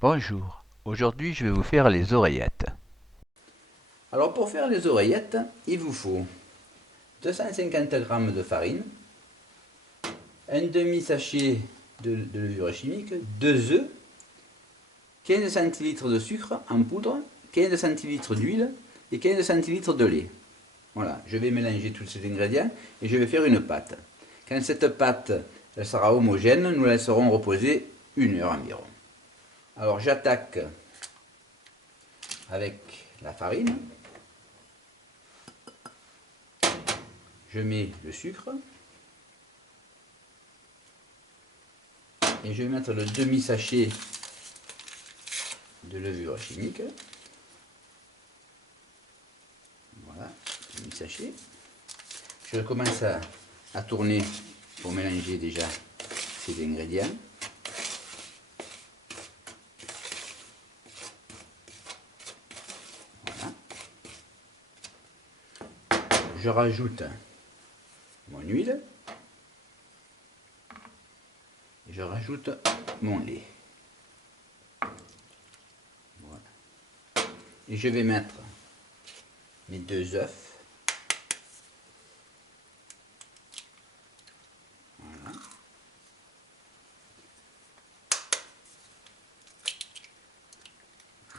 Bonjour, aujourd'hui je vais vous faire les oreillettes. Alors pour faire les oreillettes, il vous faut 250 g de farine, un demi-sachet de levure chimique, 2 œufs, 15 centilitres de sucre en poudre, 15 centilitres d'huile et 15 centilitres de lait. Voilà, je vais mélanger tous ces ingrédients et je vais faire une pâte. Quand cette pâte elle sera homogène, nous la laisserons reposer 1 heure environ. Alors j'attaque avec la farine, je mets le sucre et je vais mettre le demi-sachet de levure chimique. Voilà, demi-sachet. Je commence à tourner pour mélanger déjà ces ingrédients. Voilà. Je rajoute mon huile et je rajoute mon lait. Voilà. Et je vais mettre mes 2 œufs. Voilà.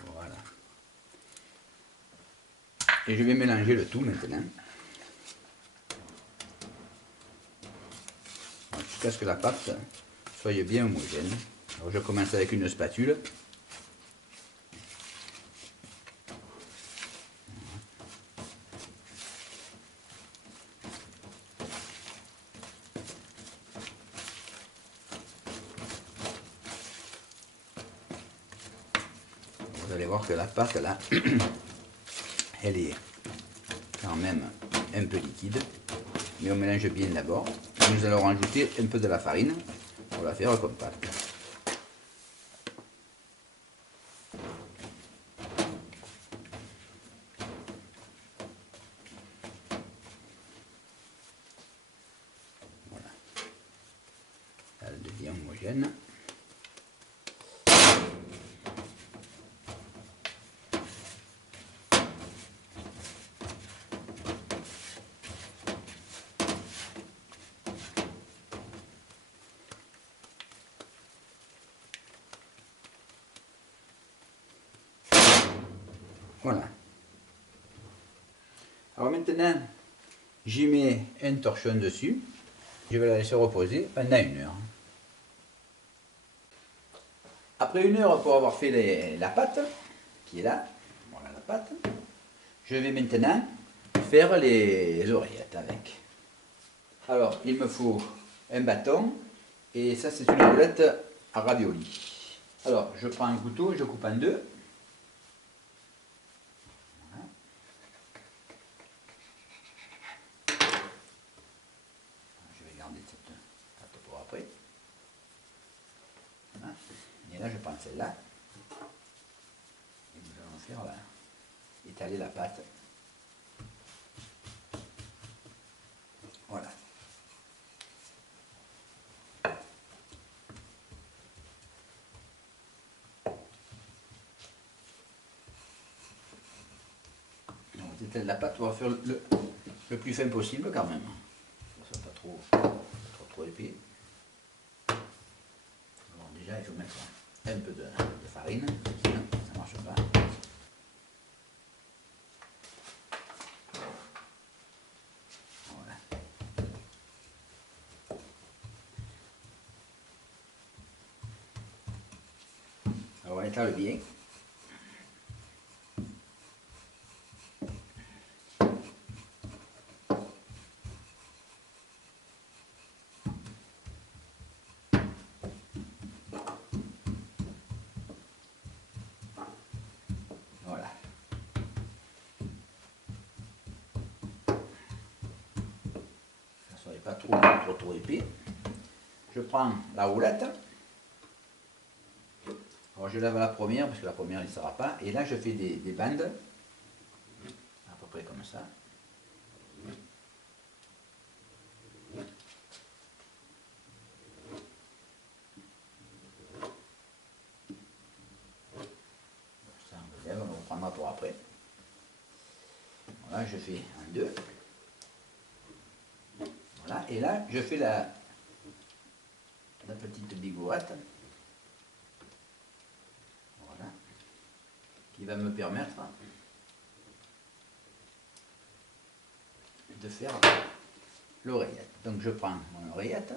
Voilà. Et je vais mélanger le tout maintenant. Jusqu'à ce que la pâte soit bien homogène. Alors je commence avec une spatule. Vous allez voir que la pâte là, elle est quand même un peu liquide. Mais on mélange bien d'abord. Nous allons rajouter un peu de la farine pour la faire comme pâte. Voilà, elle devient homogène. Voilà. Alors maintenant, j'y mets un torchon dessus. Je vais la laisser reposer pendant 1 heure. Après 1 heure, pour avoir fait la pâte, qui est là, voilà la pâte, je vais maintenant faire les oreillettes avec. Alors, il me faut un bâton, et ça c'est une roulette à ravioli. Alors, je prends un couteau, je coupe en deux. Voilà. Je vais garder cette pâte pour après. Voilà. Et là, je prends celle-là. Et nous allons faire étaler la pâte. Voilà. Donc, on étale la pâte, on va faire le plus fin possible quand même. Ça ne soit pas trop épais. Alors déjà, il faut mettre un peu de farine, sinon ça ne marche pas. Voilà. Alors, on étale bien. Voilà. Ça ne soit pas trop épais. Je prends la roulette. Alors je lave la première parce que la première il ne sera pas. Et là je fais des bandes. À peu près comme ça. gardera pour après. Voilà, je fais un 2. Voilà, et là, je fais la petite bigourette. Voilà, qui va me permettre de faire l'oreillette. Donc je prends mon oreillette,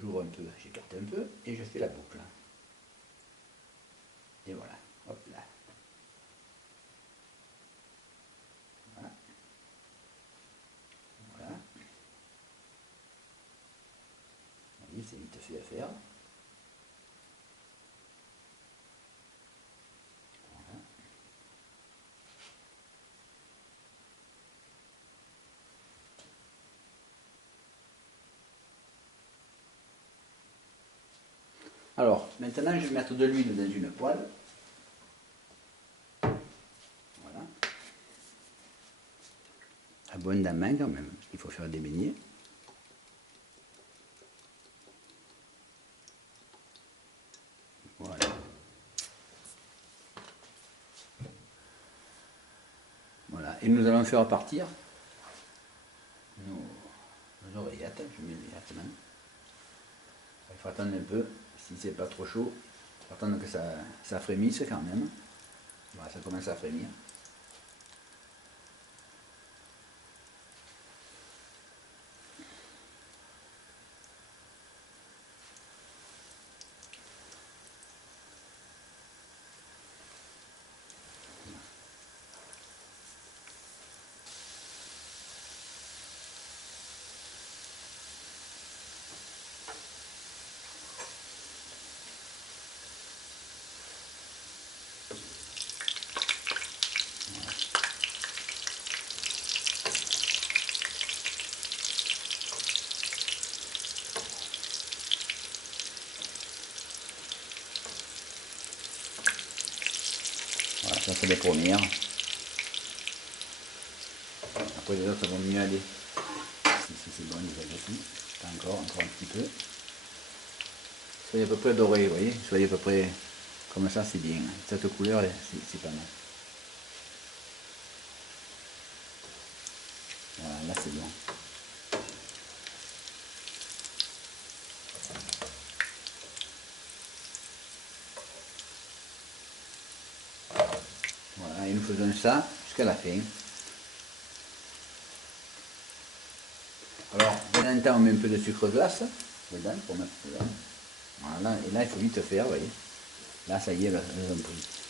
j'ouvre un peu, j'écarte un peu, et je fais la boucle. Et voilà, hop là. Voilà. Voilà. Vous voyez, c'est vite fait à faire. Voilà. Alors, maintenant, je vais mettre de l'huile dans une poêle. Voilà. Abondamment quand même, il faut faire des beignets. Voilà. Voilà. Et nous allons faire partir nos oreillettes. Je mets directement. Il faut attendre un peu, si c'est pas trop chaud. Il faut attendre que ça frémisse quand même. Voilà, ça commence à frémir. Voilà, ça c'est les premières. Après les autres vont mieux aller. Si c'est bon, déjà aussi. Encore un petit peu. Soyez à peu près doré, vous voyez. Soyez à peu près comme ça, c'est bien. Cette couleur, c'est pas mal. Voilà, là c'est bon. Voilà, et nous faisons ça jusqu'à la fin. Alors, de temps en temps, on met un peu de sucre glace dedans pour mettre dedans. Voilà, et là, il faut vite faire, vous voyez. Là, ça y est, elles ont pris.